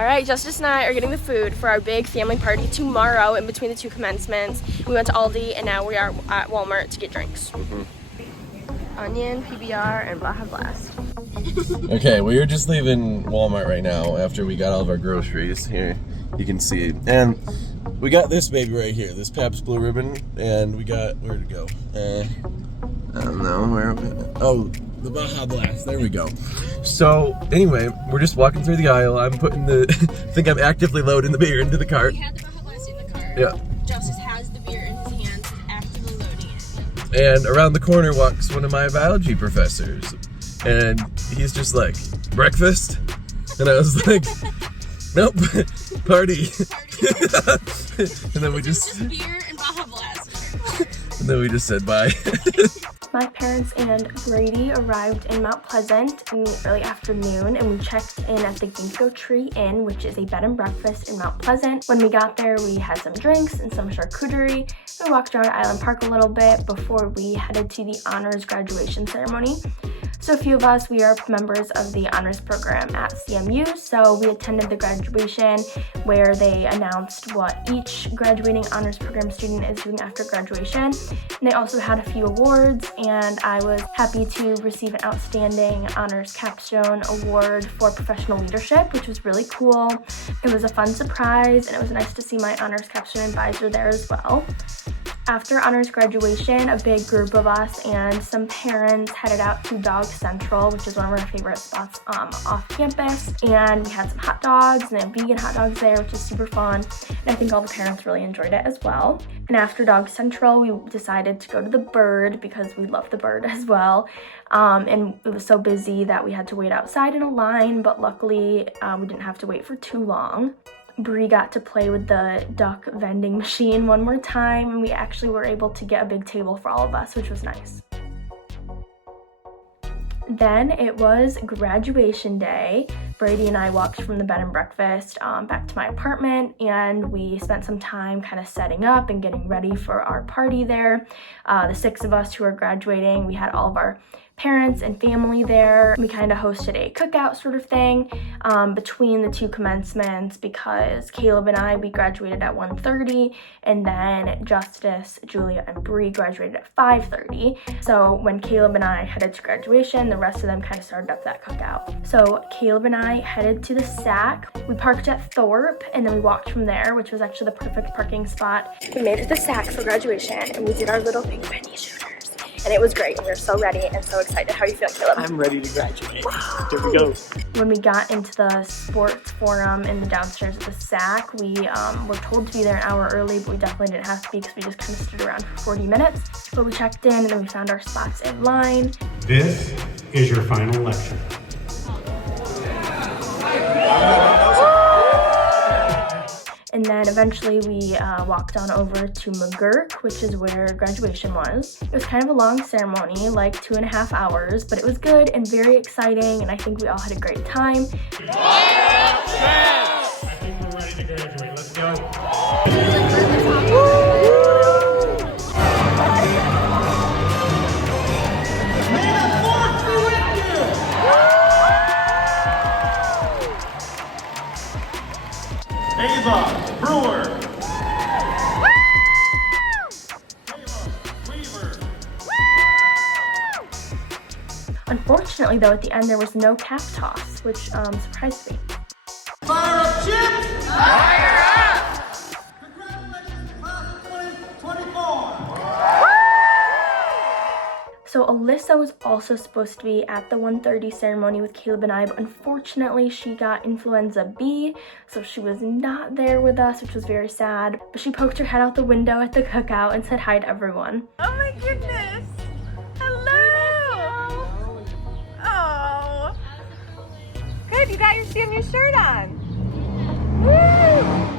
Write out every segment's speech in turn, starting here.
All right, Justice and I are getting the food for our big family party tomorrow in between the two commencements. We went to Aldi and now we are at Walmart to get drinks. Onion, PBR, and Baja Blast. Okay, we are just leaving Walmart right now after we got all of our groceries. Here, you can see. And we got this baby right here, this Pabst Blue Ribbon, and we got, where'd it go? I don't know, where, oh, the Baja Blast, there we go. So, anyway, we're just walking through the aisle. I'm putting the, I think I'm actively loading the beer into the cart. We had the Baja Blast in the cart. Yeah. Justice has the beer in his hands, he's actively loading it. And around the corner walks one of my biology professors. And he's just like, breakfast? And I was like, nope, party. And then we just beer and Baja Blast. And then we just said bye. My parents and Brady arrived in Mount Pleasant in the early afternoon, and we checked in at the Ginkgo Tree Inn, which is a bed and breakfast in Mount Pleasant. When we got there, we had some drinks and some charcuterie. We walked around Island Park a little bit before we headed to the honors graduation ceremony. So a few of us, we are members of the honors program at CMU, so we attended the graduation where they announced what each graduating honors program student is doing after graduation. And they also had a few awards, and I was happy to receive an outstanding honors capstone award for professional leadership, which was really cool. It was a fun surprise, and it was nice to see my honors capstone advisor there as well. After honors graduation, a big group of us and some parents headed out to Dog Central, which is one of our favorite spots off campus, and we had some hot dogs and then vegan hot dogs there, which is super fun, and I think all the parents really enjoyed it as well. And after Dog Central, we decided to go to the Bird because we love the Bird as well, and it was so busy that we had to wait outside in a line, but luckily we didn't have to wait for too long. Bree got to play with the duck vending machine one more time, and we actually were able to get a big table for all of us, which was nice. Then it was graduation day. Brady and I walked from the bed and breakfast back to my apartment, and we spent some time kind of setting up and getting ready for our party there. The 6 of us who are graduating, we had all of our parents and family there. We kind of hosted a cookout sort of thing between the two commencements because Caleb and I, we graduated at 1:30, and then Justice, Julia, and Bree graduated at 5:30. So when Caleb and I headed to graduation, the rest of them kind of started up that cookout. So Caleb and I headed to the SAC. We parked at Thorpe, and then we walked from there, which was actually the perfect parking spot. We made it to the SAC for graduation, and we did our little big penny shooters. And it was great, and we were so ready and so excited. How are you feeling, Caleb? I'm ready to graduate. Here we go. When we got into the sports forum in the downstairs of the SAC, we were told to be there an hour early, but we definitely didn't have to be because we just kind of stood around for 40 minutes. But we checked in, and then we found our spots in line. This is your final lecture. And then eventually we walked on over to McGurk, which is where graduation was. It was kind of a long ceremony, like 2.5 hours, but it was good and very exciting, and I think we all had a great time. I think we're ready to graduate. Let's go. Ava, Brewer. Unfortunately, though, at the end there was no cap toss, which surprised me. Fire up, Chip! Fire up! Congratulations, class of 2024! So Alyssa was also supposed to be at the 1:30 ceremony with Caleb and I, but unfortunately she got influenza B, so she was not there with us, which was very sad. But she poked her head out the window at the cookout and said hi to everyone. Oh my goodness! Hello! Oh! Good, you got your CMU shirt on! Woo!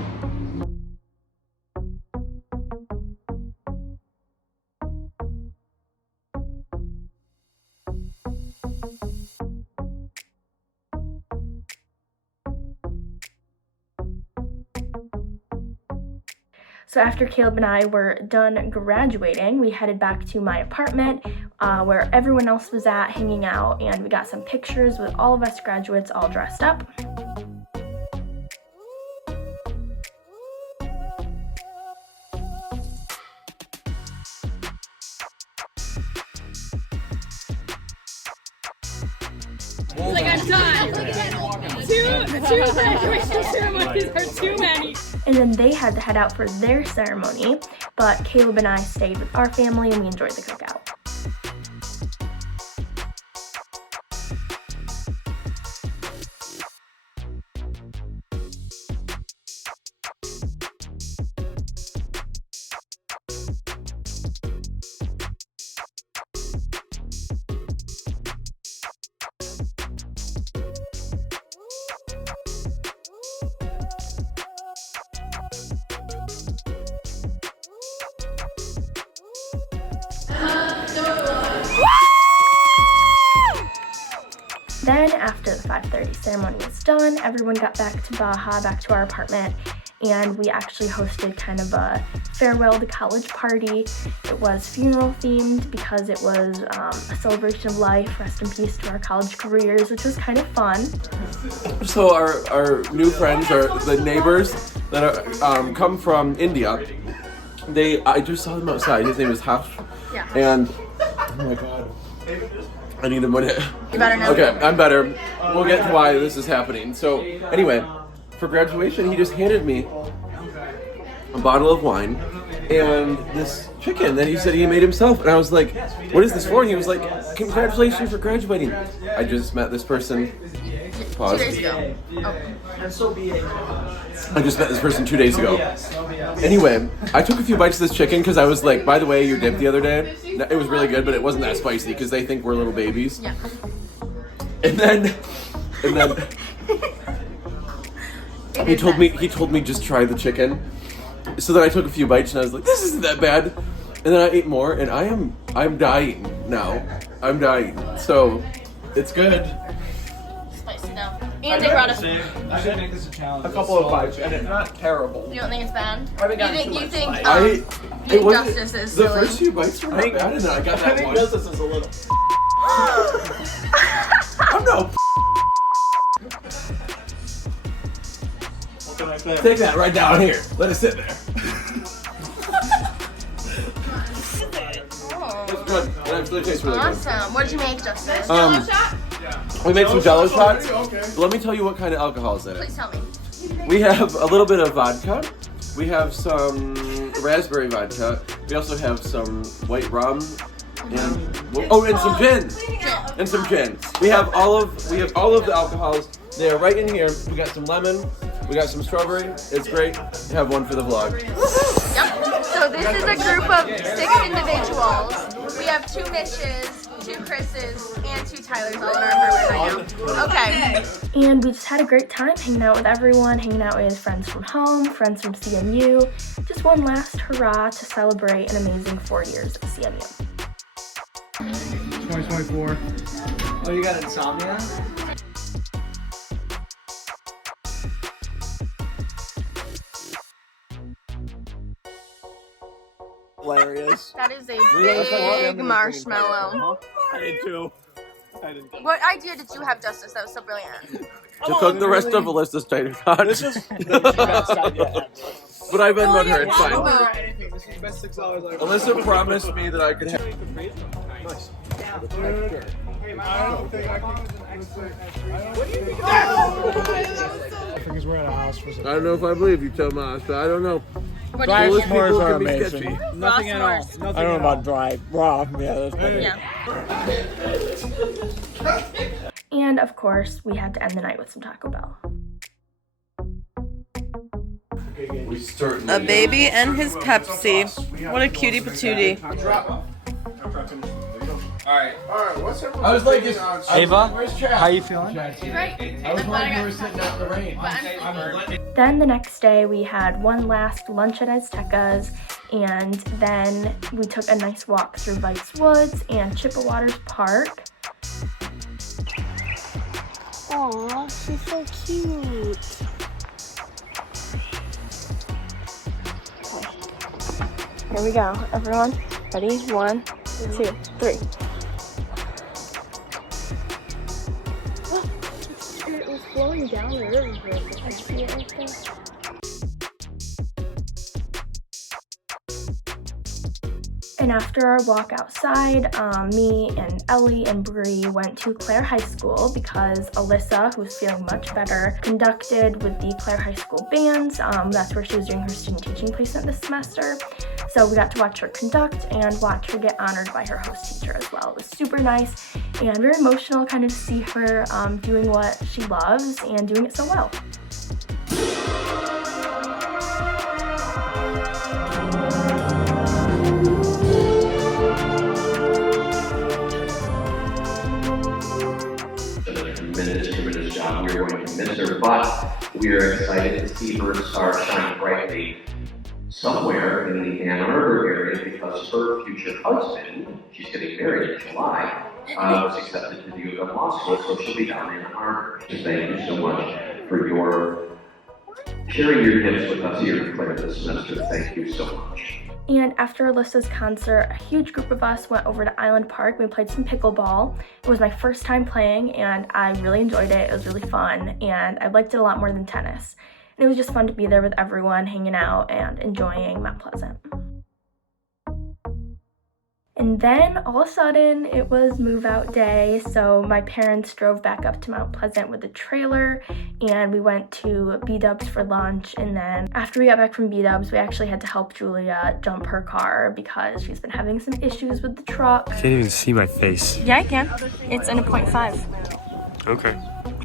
So after Caleb and I were done graduating, we headed back to my apartment where everyone else was at hanging out, and we got some pictures with all of us graduates all dressed up. Like, I'm done. Two graduation ceremonies are too many. And then they had to head out for their ceremony, but Caleb and I stayed with our family and we enjoyed the cookout. Then after the 5:30 ceremony was done, everyone got back to Baja, back to our apartment, and we actually hosted kind of a farewell to college party. It was funeral themed because it was a celebration of life, rest in peace to our college careers, which was kind of fun. So our new friends are the neighbors that are come from India. I just saw them outside. His name is Hash. Yeah. And oh my god. I need a minute. You better know. Okay, I'm better. We'll get to why this is happening. So anyway, for graduation, he just handed me a bottle of wine and this chicken that he said he made himself. And I was like, what is this for? And he was like, congratulations for graduating. I just met this person. Pause. 2 days ago. I just met this person 2 days ago. Anyway, I took a few bites of this chicken because I was like, by the way, your dip the other day, it was really good, but it wasn't that spicy because they think we're little babies. Yeah. And then he told me just try the chicken. So then I took a few bites and I was like, this isn't that bad. And then I ate more and I'm dying now. I'm dying. So it's good. Spicy now. And they brought us. I should make this a challenge. A couple of bites, and it's not terrible. You don't think it's bad? You think Justice is the silly? first few bites were not bad, and then I got that one. Justice is a little. I'm no. What can I say? Take that right down here. Let it sit there. It's good. It actually tastes really good. Awesome. What did you make, Justice? We made some Jello shots. Let me tell you what kind of alcohol is in it. Please tell me. We have a little bit of vodka. We have some raspberry vodka. We also have some white rum. And some gin. And some gin. We have all of the alcohols. They are right in here. We got some lemon. We got some strawberry. It's great. Have one for the vlog. Yep. So this is a group of 6 individuals. We have 2 Mitches, 2 Chris's, and 2 Tylers all in our apartment right now. Okay. And we just had a great time hanging out with everyone, hanging out with friends from home, friends from CMU. Just one last hurrah to celebrate an amazing 4 years at CMU. 2024. Oh, you got insomnia? Hilarious. That is a big marshmallow. I did too. What idea did you have, Justice? That was so brilliant. To cook the rest of Alyssa's tater tots. But I've been with her, it's fine. This is the best 6 hours I've Alyssa promised me that I could have. Because we're at a house for I don't know if I believe you, Tomas, but I don't know. What Dry do you s'mores are can be amazing. sketchy. Nothing at all. s'mores. Nothing I don't know about dry. Raw. Yeah, that's better. Yeah. And of course, we had to end the night with some Taco Bell. We certainly A baby and his Pepsi. What a cutie patootie. Alright, what's everyone? I was like, Ava, where's Chad? how you feeling? Great. I was wondering you were sitting out in the rain. Then the next day we had one last lunch at Azteca's, and then we took a nice walk through Vice Woods and cipp-a-waters Park. Aw, she's so cute. Here we go, everyone. Ready? 1, 2, 3. It was flowing down the river for a bit. I see it right there. And after our walk outside, me and Ellie and Bree went to Clare High School because Alyssa, who's feeling much better, conducted with the Clare High School bands. That's where she was doing her student teaching placement this semester. So we got to watch her conduct and watch her get honored by her host teacher as well. It was super nice and very emotional kind of to see her doing what she loves and doing it so well. Tremendous job. We are going to miss her, but we are excited to see her star shine brightly somewhere in the Ann Arbor area because her future husband, she's getting married in July, was accepted to the U of M Law School, so she'll be down in Ann Arbor. So thank you so much for your sharing your gifts with us here in Clare this semester. Thank you so much. And after Alyssa's concert, a huge group of us went over to Island Park. We played some pickleball. It was my first time playing and I really enjoyed it. It was really fun and I liked it a lot more than tennis. And it was just fun to be there with everyone, hanging out and enjoying Mount Pleasant. And then all of a sudden it was move out day, so my parents drove back up to Mount Pleasant with a trailer and we went to B-Dubs for lunch, and then after we got back from B-Dubs we actually had to help Julia jump her car because she's been having some issues with the truck. I can't even see my face. Yeah, I can. It's in a 0.5. Okay.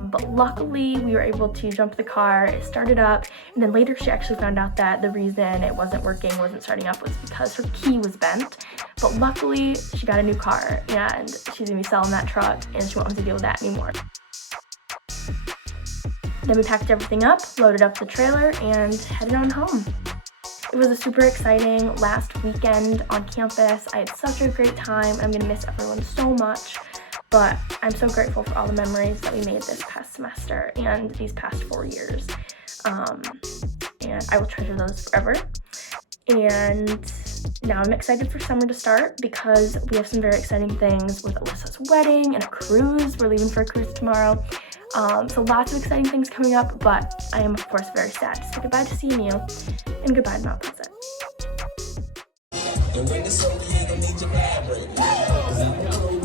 But luckily we were able to jump the car, it started up, and then later she actually found out that the reason it wasn't working, wasn't starting up, was because her key was bent. But luckily she got a new car and she's gonna be selling that truck and she won't have to deal with that anymore. Then we packed everything up, loaded up the trailer, and headed on home. It was a super exciting last weekend on campus. I had such a great time. I'm gonna miss everyone so much. But I'm so grateful for all the memories that we made this past semester and these past 4 years. And I will treasure those forever. And now I'm excited for summer to start because we have some very exciting things with Alyssa's wedding and a cruise. We're leaving for a cruise tomorrow. So lots of exciting things coming up, but I am of course very sad to say goodbye to CMU and goodbye to Mount Pleasant. The ring is so big, I need your vibrator.